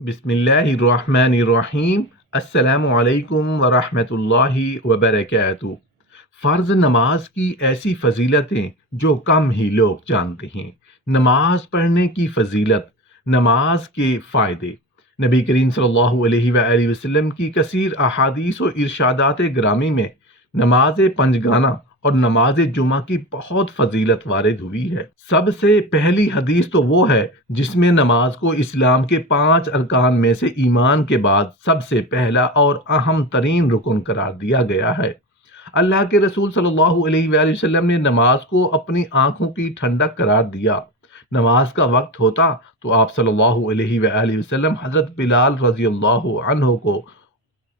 بسم اللہ الرحمن الرحیم۔ السلام علیکم ورحمۃ اللہ وبرکاتہ۔ فرض نماز کی ایسی فضیلتیں جو کم ہی لوگ جانتے ہیں۔ نماز پڑھنے کی فضیلت، نماز کے فائدے۔ نبی کریم صلی اللہ علیہ وآلہ وسلم کی کثیر احادیث و ارشادات گرامی میں نماز پنجگانہ اور نماز جمعہ کی بہت فضیلت وارد ہوئی ہے۔ سب سے پہلی حدیث تو وہ ہے جس میں نماز کو اسلام کے 5 ارکان میں سے ایمان کے بعد سب سے پہلا اور اہم ترین رکن قرار دیا گیا ہے۔ اللہ کے رسول صلی اللہ علیہ وآلہ وسلم نے نماز کو اپنی آنکھوں کی ٹھنڈک قرار دیا۔ نماز کا وقت ہوتا تو آپ صلی اللہ علیہ وآلہ وسلم حضرت بلال رضی اللہ عنہ کو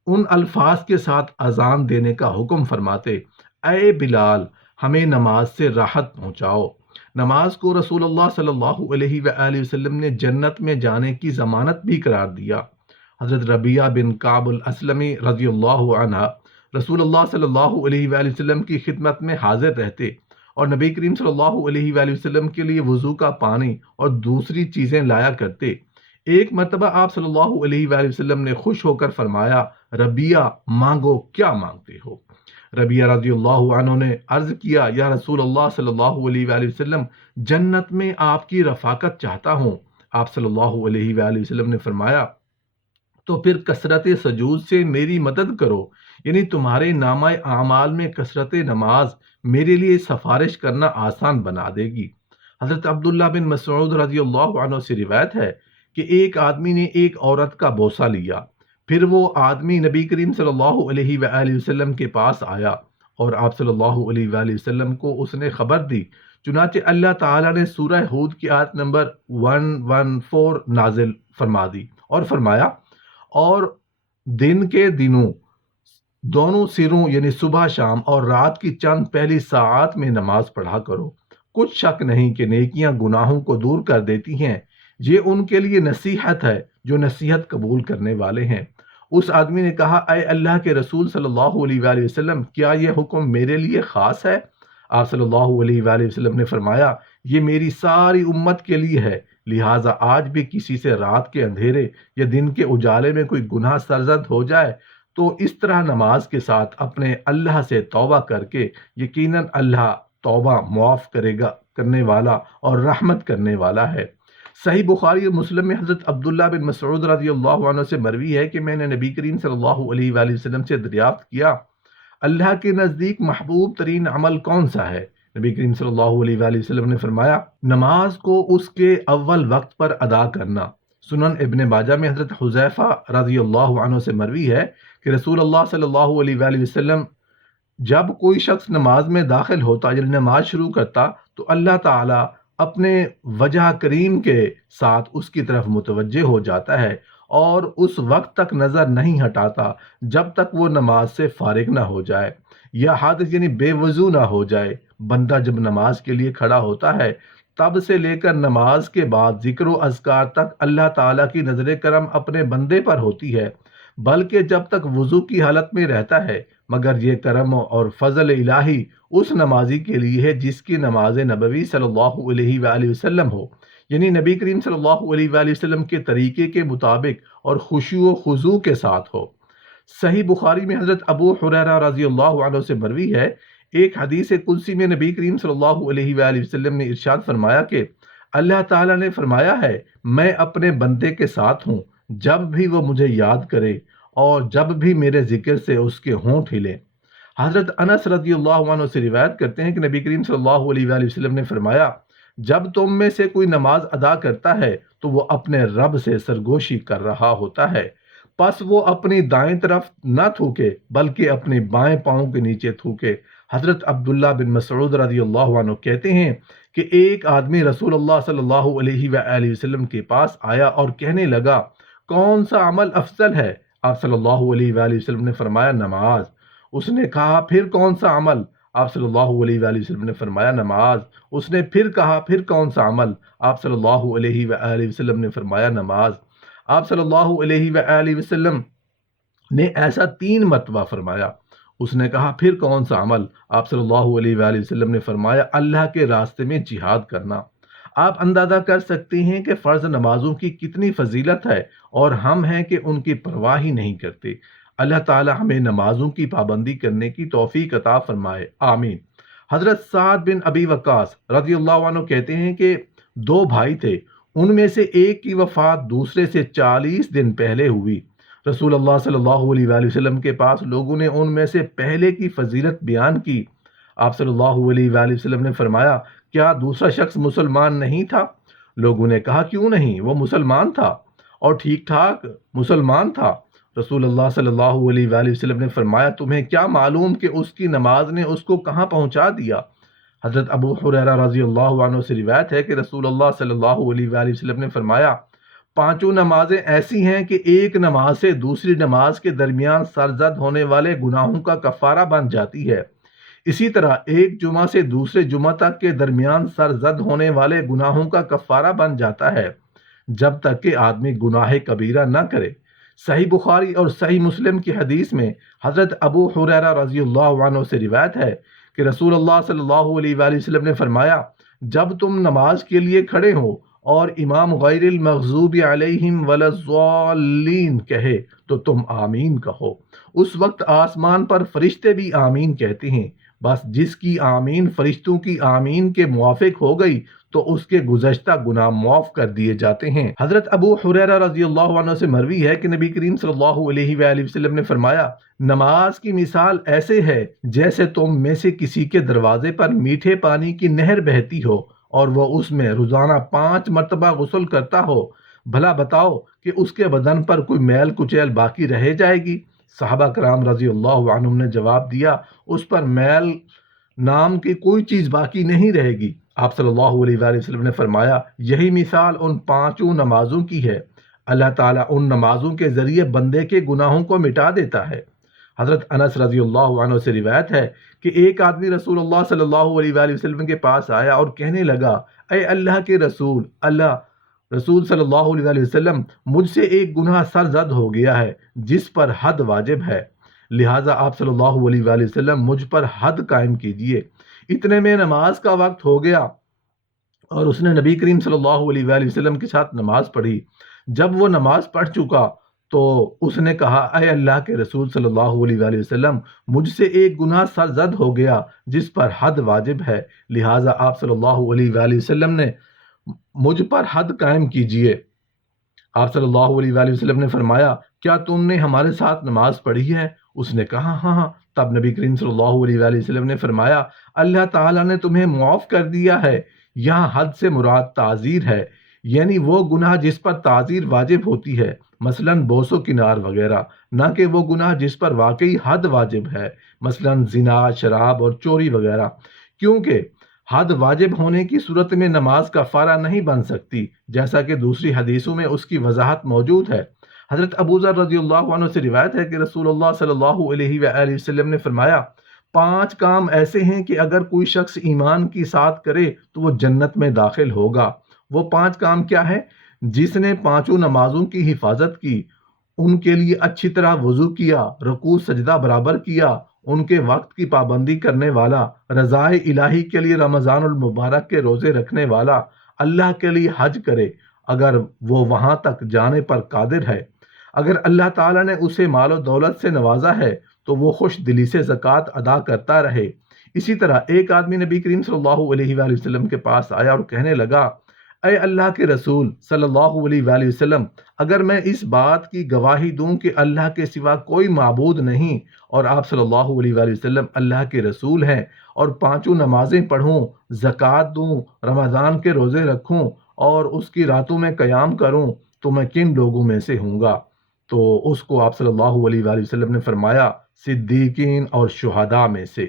ان الفاظ کے ساتھ اذان دینے کا حکم فرماتے: اے بلال، ہمیں نماز سے راحت پہنچاؤ۔ نماز کو رسول اللہ صلی اللہ علیہ وآلہ وسلم نے جنت میں جانے کی ضمانت بھی قرار دیا۔ حضرت ربیعہ بن کعب الاسلمی رضی اللہ عنہ رسول اللہ صلی اللہ علیہ وآلہ وسلم کی خدمت میں حاضر رہتے اور نبی کریم صلی اللہ علیہ وآلہ وسلم کے لیے وضو کا پانی اور دوسری چیزیں لایا کرتے۔ ایک مرتبہ آپ صلی اللہ علیہ وآلہ وسلم نے خوش ہو کر فرمایا: ربیعہ، مانگو، کیا مانگتے ہو؟ ربیعہ رضی اللہ عنہ نے عرض کیا: یا رسول اللہ صلی اللہ علیہ وآلہ وسلم، جنت میں آپ کی رفاقت چاہتا ہوں۔ آپ صلی اللہ علیہ وآلہ وسلم نے فرمایا: تو پھر کثرت سجود سے میری مدد کرو، یعنی تمہارے نامہ اعمال میں کثرت نماز میرے لیے سفارش کرنا آسان بنا دے گی۔ حضرت عبداللہ بن مسعود رضی اللہ عنہ سے روایت ہے کہ ایک آدمی نے ایک عورت کا بوسہ لیا، پھر وہ آدمی نبی کریم صلی اللہ علیہ وآلہ وسلم کے پاس آیا اور آپ صلی اللہ علیہ وآلہ وسلم کو اس نے خبر دی۔ چنانچہ اللہ تعالیٰ نے سورہ ہود کی آیت نمبر 114 نازل فرما دی اور فرمایا: اور دن کے دنوں دونوں سروں یعنی صبح شام اور رات کی چند پہلی ساعات میں نماز پڑھا کرو، کچھ شک نہیں کہ نیکیاں گناہوں کو دور کر دیتی ہیں۔ یہ ان کے لیے نصیحت ہے جو نصیحت قبول کرنے والے ہیں۔ اس آدمی نے کہا: اے اللہ کے رسول صلی اللہ علیہ وآلہ وسلم، کیا یہ حکم میرے لیے خاص ہے؟ آپ صلی اللہ علیہ وآلہ وسلم نے فرمایا: یہ میری ساری امت کے لیے ہے، لہٰذا آج بھی کسی سے رات کے اندھیرے یا دن کے اجالے میں کوئی گناہ سرزد ہو جائے تو اس طرح نماز کے ساتھ اپنے اللہ سے توبہ کر کے، یقیناً اللہ توبہ معاف کرنے والا اور رحمت کرنے والا ہے۔ صحیح بخاری اور مسلم میں حضرت عبداللہ بن مسعود رضی اللہ عنہ سے مروی ہے کہ میں نے نبی کریم صلی اللہ علیہ وآلہ وسلم سے دریافت کیا: اللہ کے نزدیک محبوب ترین عمل کون سا ہے؟ نبی کریم صلی اللہ علیہ وآلہ وسلم نے فرمایا: نماز کو اس کے اول وقت پر ادا کرنا۔ سنن ابن ماجہ میں حضرت حذیفہ رضی اللہ عنہ سے مروی ہے کہ رسول اللہ صلی اللہ علیہ وآلہ وسلم جب کوئی شخص نماز میں داخل ہوتا یعنی نماز شروع کرتا تو اللہ تعالیٰ اپنے وجہ کریم کے ساتھ اس کی طرف متوجہ ہو جاتا ہے اور اس وقت تک نظر نہیں ہٹاتا جب تک وہ نماز سے فارغ نہ ہو جائے یا حادث یعنی بے وضو نہ ہو جائے۔ بندہ جب نماز کے لیے کھڑا ہوتا ہے تب سے لے کر نماز کے بعد ذکر و اذکار تک اللہ تعالیٰ کی نظر کرم اپنے بندے پر ہوتی ہے، بلکہ جب تک وضو کی حالت میں رہتا ہے، مگر یہ کرم اور فضل الہی اس نمازی کے لیے ہے جس کی نماز نبوی صلی اللہ علیہ وآلہ وسلم ہو، یعنی نبی کریم صلی اللہ علیہ وآلہ وسلم کے طریقے کے مطابق اور خشوع و خضوع کے ساتھ ہو۔ صحیح بخاری میں حضرت ابو ہریرہ رضی اللہ عنہ سے مروی ہے، ایک حدیث قدسی میں نبی کریم صلی اللہ علیہ وآلہ وسلم نے ارشاد فرمایا کہ اللہ تعالیٰ نے فرمایا ہے: میں اپنے بندے کے ساتھ ہوں جب بھی وہ مجھے یاد کرے اور جب بھی میرے ذکر سے اس کے ہونٹ ہلے۔ حضرت انس رضی اللہ عنہ سے روایت کرتے ہیں کہ نبی کریم صلی اللہ علیہ وآلہ وسلم نے فرمایا: جب تم میں سے کوئی نماز ادا کرتا ہے تو وہ اپنے رب سے سرگوشی کر رہا ہوتا ہے، پس وہ اپنی دائیں طرف نہ تھوکے بلکہ اپنے بائیں پاؤں کے نیچے تھوکے۔ حضرت عبداللہ بن مسعود رضی اللہ عنہ کہتے ہیں کہ ایک آدمی رسول اللہ صلی اللہ علیہ وآلہ وسلم کے پاس آیا اور کہنے لگا: کون سا عمل افضل ہے؟ آپ صلی اللہ علیہ وآلہ وسلم نے فرمایا: نماز۔ اس نے کہا: پھر کون سا عمل؟ آپ صلی اللہ علیہ وآلہ وسلم نے فرمایا: نماز۔ اس نے پھر کہا: پھر کون سا عمل؟ آپ صلی اللہ علیہ وآلہ وسلم نے فرمایا: نماز۔ آپ صلی اللہ علیہ وآلہ وسلم نے ایسا 3 مرتبہ فرمایا۔ اس نے کہا: پھر کون سا عمل؟ آپ صلی اللہ علیہ وآلہ وسلم نے فرمایا: اللہ کے راستے میں جہاد کرنا۔ آپ اندازہ کر سکتے ہیں کہ فرض نمازوں کی کتنی فضیلت ہے، اور ہم ہیں کہ ان کی پرواہ ہی نہیں کرتے۔ اللہ تعالی ہمیں نمازوں کی پابندی کرنے کی توفیق عطا فرمائے، آمین۔ حضرت سعد بن ابی وقاص رضی اللہ عنہ کہتے ہیں کہ دو بھائی تھے، ان میں سے ایک کی وفات دوسرے سے 40 دن پہلے ہوئی۔ رسول اللہ صلی اللہ علیہ وآلہ وسلم کے پاس لوگوں نے ان میں سے پہلے کی فضیلت بیان کی۔ آپ صلی اللہ علیہ وآلہ وسلم نے فرمایا، کیا دوسرا شخص مسلمان نہیں تھا؟ لوگوں نے کہا، کیوں نہیں، وہ مسلمان تھا اور ٹھیک ٹھاک مسلمان تھا۔ رسول اللہ صلی اللہ علیہ وآلہ وسلم نے فرمایا، تمہیں کیا معلوم کہ اس کی نماز نے اس کو کہاں پہنچا دیا؟ حضرت ابو ہریرہ رضی اللہ عنہ سے روایت ہے کہ رسول اللہ صلی اللہ علیہ وآلہ وسلم نے فرمایا، پانچوں نمازیں ایسی ہیں کہ ایک نماز سے دوسری نماز کے درمیان سرزد ہونے والے گناہوں کا کفارہ بن جاتی ہے۔ اسی طرح ایک جمعہ سے دوسرے جمعہ تک کے درمیان سرزد ہونے والے گناہوں کا کفارہ بن جاتا ہے، جب تک کہ آدمی گناہ کبیرہ نہ کرے۔ صحیح بخاری اور صحیح مسلم کی حدیث میں حضرت ابو ہریرہ رضی اللہ عنہ سے روایت ہے کہ رسول اللہ صلی اللہ علیہ وآلہ وسلم نے فرمایا، جب تم نماز کے لیے کھڑے ہو اور امام غیر المغضوب علیہم ولا الضالین کہے تو تم آمین کہو۔ اس وقت آسمان پر فرشتے بھی آمین کہتے ہیں، بس جس کی آمین فرشتوں کی آمین کے موافق ہو گئی تو اس کے گزشتہ گناہ معاف کر دیے جاتے ہیں۔ حضرت ابو ہریرہ رضی اللہ عنہ سے مروی ہے کہ نبی کریم صلی اللہ علیہ وآلہ وسلم نے فرمایا، نماز کی مثال ایسے ہے جیسے تم میں سے کسی کے دروازے پر میٹھے پانی کی نہر بہتی ہو اور وہ اس میں روزانہ 5 مرتبہ غسل کرتا ہو، بھلا بتاؤ کہ اس کے بدن پر کوئی میل کچیل باقی رہ جائے گی؟ صحابہ کرام رضی اللہ عنہم نے جواب دیا، اس پر میل نام کی کوئی چیز باقی نہیں رہے گی۔ آپ صلی اللہ علیہ وآلہ وسلم نے فرمایا، یہی مثال ان 5 نمازوں کی ہے۔ اللہ تعالیٰ ان نمازوں کے ذریعے بندے کے گناہوں کو مٹا دیتا ہے۔ حضرت انس رضی اللہ عنہ سے روایت ہے کہ ایک آدمی رسول اللہ صلی اللہ علیہ وآلہ وسلم کے پاس آیا اور کہنے لگا، اے اللہ کے رسول، رسول صلی اللہ علیہ وآلہ وسلم، مجھ سے ایک گناہ سرزد ہو گیا ہے جس پر حد واجب ہے، لہٰذا آپ صلی اللہ علیہ وآلہ وسلم مجھ پر حد قائم کیجئے۔ اتنے میں نماز کا وقت ہو گیا اور اس نے نبی کریم صلی اللہ علیہ وآلہ وسلم کے ساتھ نماز پڑھی۔ جب وہ نماز پڑھ چکا تو اس نے کہا، اے اللہ کے رسول صلی اللہ علیہ وآلہ وسلم، مجھ سے ایک گناہ سرزد ہو گیا جس پر حد واجب ہے، لہٰذا آپ صلی اللہ علیہ وآلہ وسلم نے مجھ پر حد قائم کیجئے۔ آپ صلی اللہ علیہ وآلہ وسلم نے فرمایا، کیا تم نے ہمارے ساتھ نماز پڑھی ہے؟ اس نے کہا، ہاں ہاں۔ تب نبی کریم صلی اللہ علیہ وآلہ وسلم نے فرمایا، اللہ تعالیٰ نے تمہیں معاف کر دیا ہے۔ یہاں حد سے مراد تعزیر ہے، یعنی وہ گناہ جس پر تعزیر واجب ہوتی ہے، مثلاً بوس و کنار وغیرہ، نہ کہ وہ گناہ جس پر واقعی حد واجب ہے، مثلاً زنا، شراب اور چوری وغیرہ، کیونکہ حد واجب ہونے کی صورت میں نماز کفارہ نہیں بن سکتی، جیسا کہ دوسری حدیثوں میں اس کی وضاحت موجود ہے۔ حضرت ابو ذر رضی اللہ عنہ سے روایت ہے کہ رسول اللہ صلی اللہ علیہ وآلہ وسلم نے فرمایا، 5 کام ایسے ہیں کہ اگر کوئی شخص ایمان کی ساتھ کرے تو وہ جنت میں داخل ہوگا۔ وہ 5 کام کیا ہے؟ جس نے 5 نمازوں کی حفاظت کی، ان کے لیے اچھی طرح وضو کیا، رکوع سجدہ برابر کیا، ان کے وقت کی پابندی کرنے والا، رضائے الہی کے لیے رمضان المبارک کے روزے رکھنے والا، اللہ کے لیے حج کرے اگر وہ وہاں تک جانے پر قادر ہے۔ اگر اللہ تعالیٰ نے اسے مال و دولت سے نوازا ہے تو وہ خوش دلی سے زکوٰۃ ادا کرتا رہے۔ اسی طرح ایک آدمی نبی کریم صلی اللہ علیہ وآلہ وسلم کے پاس آیا اور کہنے لگا، اے اللہ کے رسول صلی اللہ علیہ وآلہ وسلم، اگر میں اس بات کی گواہی دوں کہ اللہ کے سوا کوئی معبود نہیں اور آپ صلی اللہ علیہ وآلہ وسلم اللہ کے رسول ہیں، اور 5 نمازیں پڑھوں، زکوٰۃ دوں، رمضان کے روزے رکھوں اور اس کی راتوں میں قیام کروں، تو میں کن لوگوں میں سے ہوں گا؟ تو اس کو آپ صلی اللہ علیہ وآلہ وسلم نے فرمایا، صدیقین اور شہداء میں سے۔